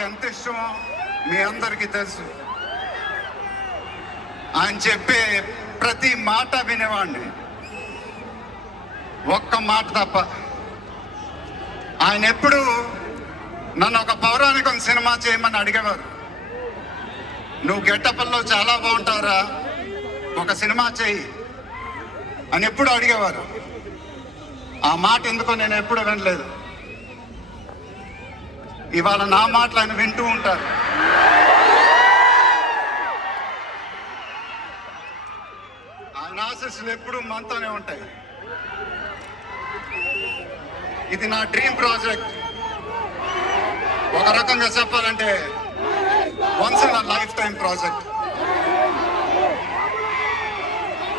నాకు ఎంత ఇష్టమో మీ అందరికీ తెలుసు. ఆయన చెప్పే ప్రతి మాట వినేవాడిని, ఒక్క మాట తప్ప. ఆయన ఎప్పుడు నన్ను ఒక పౌరాణికం సినిమా చేయమని అడిగేవారు. నువ్వు గెట్టపల్లో చాలా బాగుంటావురా, ఒక సినిమా చేయి అని ఎప్పుడు అడిగేవారు. ఆ మాట ఎందుకో నేను ఎప్పుడు వినలేదు. ఇవాళ నా మాటలు ఆయన వింటూ ఉంటారు. ఆయన ఆశీస్సులు ఎప్పుడు మనతోనే ఉంటాయి. ఇది నా డ్రీమ్ ప్రాజెక్ట్. ఒక రకంగా చెప్పాలంటే once in a life time project.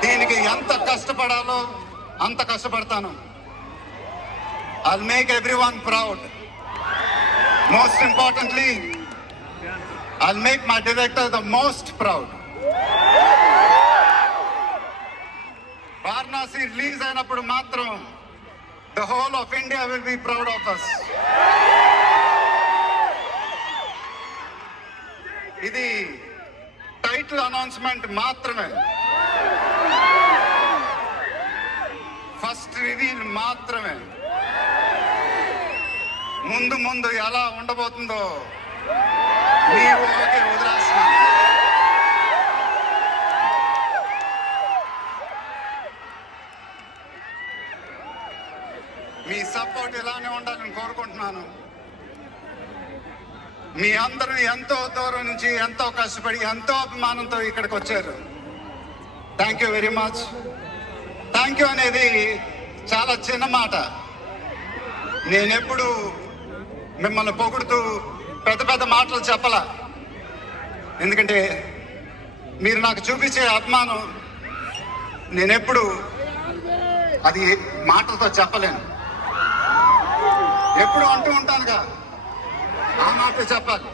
దీనికి ఎంత కష్టపడాలో అంత కష్టపడతాను. I'll make everyone proud. Most importantly, I'll make my director the most proud. Varanasi release అయినప్పుడు మాత్రం the whole of India will be proud of us. ఇది title announcement మాత్రమే, first reveal మాత్రమే. ముందు ముందు ఎలా ఉండబోతుందో మీరు ఓకే వదిలేస్తున్నా. మీ సపోర్ట్ ఇలానే ఉండాలని కోరుకుంటున్నాను. మీ అందరూ ఎంతో దూరం నుంచి ఎంతో కష్టపడి ఎంతో అభిమానంతో ఇక్కడికి వచ్చారు. Thank you very much. Thank you అనేది చాలా చిన్న మాట. నేనెప్పుడు మిమ్మల్ని పొగుడుతూ పెద్ద పెద్ద మాటలు చెప్పలా. ఎందుకంటే మీరు నాకు చూపించే అభిమానం నేనెప్పుడు అది మాటలతో చెప్పలేను. ఎప్పుడు అంటూ ఉంటానుగా, ఆ మాట చెప్పాలి.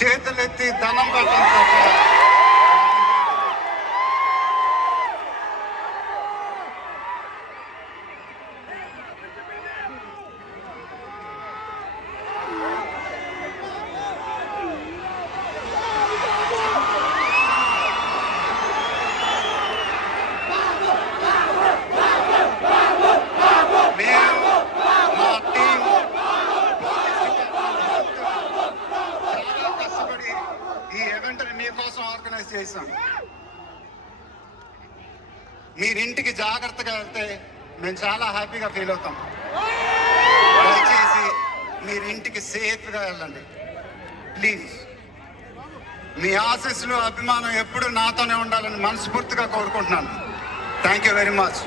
చేతులెత్తి దండం పెట్టడం తప్ప చేశాం. మీరింటికి జాగ్రత్తగా వెళ్తే మేము చాలా హ్యాపీగా ఫీల్ అవుతాం. దయచేసి మీరింటికి సేఫ్గా వెళ్ళండి ప్లీజ్. మీ ఆశీస్సులు అభిమానం ఎప్పుడు నాతోనే ఉండాలని మనస్ఫూర్తిగా కోరుకుంటున్నాను. Thank you very much.